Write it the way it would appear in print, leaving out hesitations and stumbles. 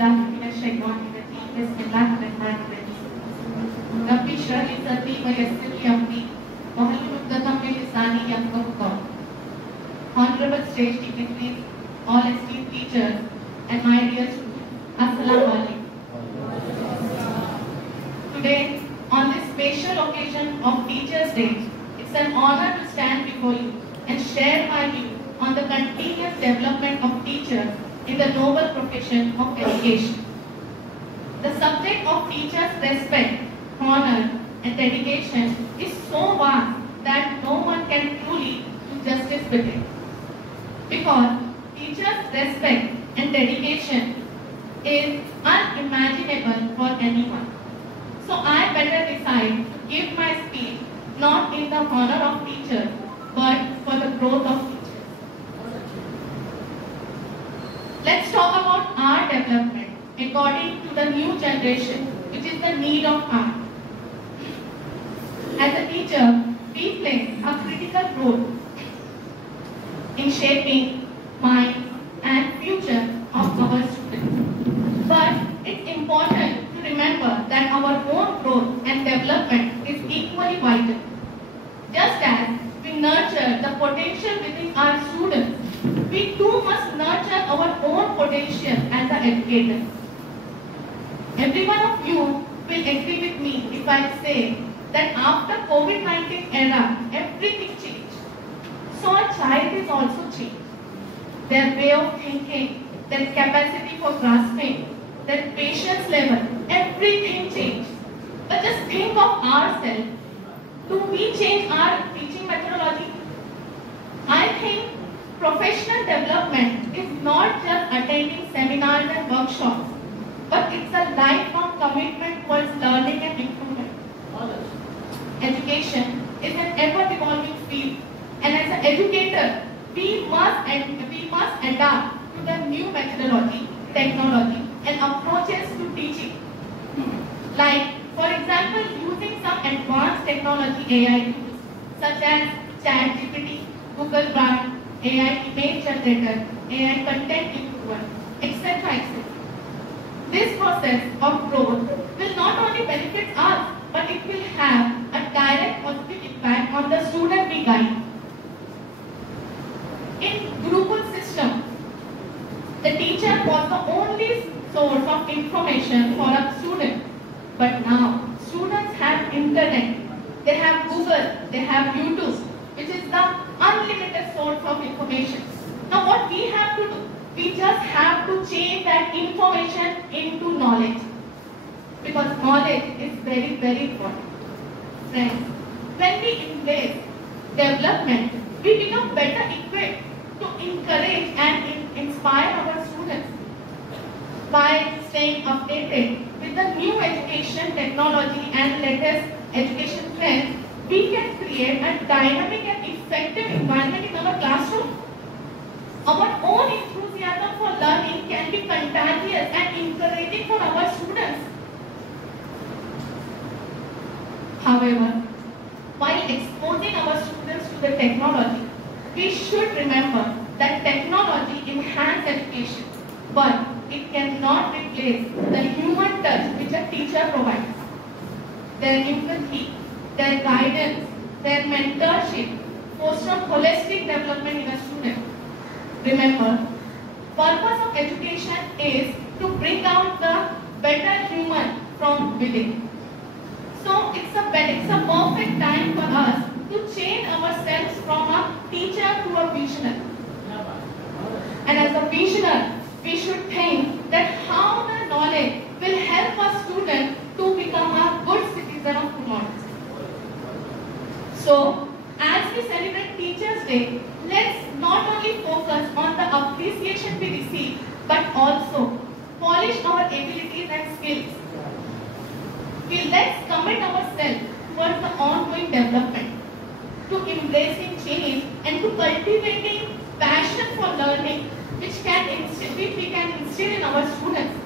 billahi minash shaitanir rajeem. Bismillahir rahmanir rahim. Rabbi shrah li sadri wa yassir li amri wahlul 'uqdatam min lisani yafqahu qawli. Honorable stage dignitaries, all esteemed teachers, and my dear students, Assalamu alaikum. Today, on this special occasion of Teachers' Day, it's an honor to stand before you and share my view on the continuous development of teachers in the noble profession of education. The subject of teachers' respect, honor, and dedication is so vast that no one can truly do justice with it. Because teachers' respect and dedication is unimaginable for anyone. So I better decide to give my speech not in the honor of teachers, but for the growth of teachers. Let's talk about our development according to the new generation, which is the need of art. As a teacher, we play a critical role in shaping minds and future of our students. But it's important to remember that our own growth and development is equally vital. Just as we nurture the potential within our students, we too must nurture our own potential as the educators. Every one of you will agree with me if I say that after COVID-19 era, everything changed. So a child is also changed. Their way of thinking, their capacity for grasping, their patience level, everything changed. But just think of ourselves. Do we change our teaching methodology? I think professional development is not just attending seminars and workshops, but it's a lifelong commitment towards learning and improvement. Education is an ever-evolving field, and as an educator, we must adapt to the new methodology, technology, and approaches to teaching. Like, for example, using some advanced technology AI tools, such as ChatGPT, Google Bard, AI image generator, AI content improver, etc. etc. This process of growth will not only benefit us, but it will have a direct positive impact on the student we guide. In Gurukul system, the teacher was the only source of information for a student. But now, students have internet, they have Google, they have YouTube, which is the unlimited source of information. Now what we have to do? We just have to change that information into knowledge. Because knowledge is very, very important. Friends, when we embrace development, we become better equipped to encourage and inspire our students. By staying updated with the new education technology and latest education trends, we can create a dynamic and effective environment in our classroom. Our own enthusiasm for learning can be contagious and encouraging for our students. However, while exposing our students to the technology, we should remember that technology enhances education, but it cannot replace the human touch which a teacher provides. Their empathy, their guidance, their mentorship foster holistic development in a student. Remember, purpose of education is to bring out the better human from within. So it's a perfect time for us to change ourselves from a teacher to a visionary. And as a visionary, we should think that how the knowledge will help a student to become a good citizen of tomorrow. So, as we celebrate Teachers' Day, let's not only focus on the appreciation we receive, but also polish our abilities and skills. Let's commit ourselves towards the ongoing development, to embracing change and to cultivating passion for learning, which we can instill in our students.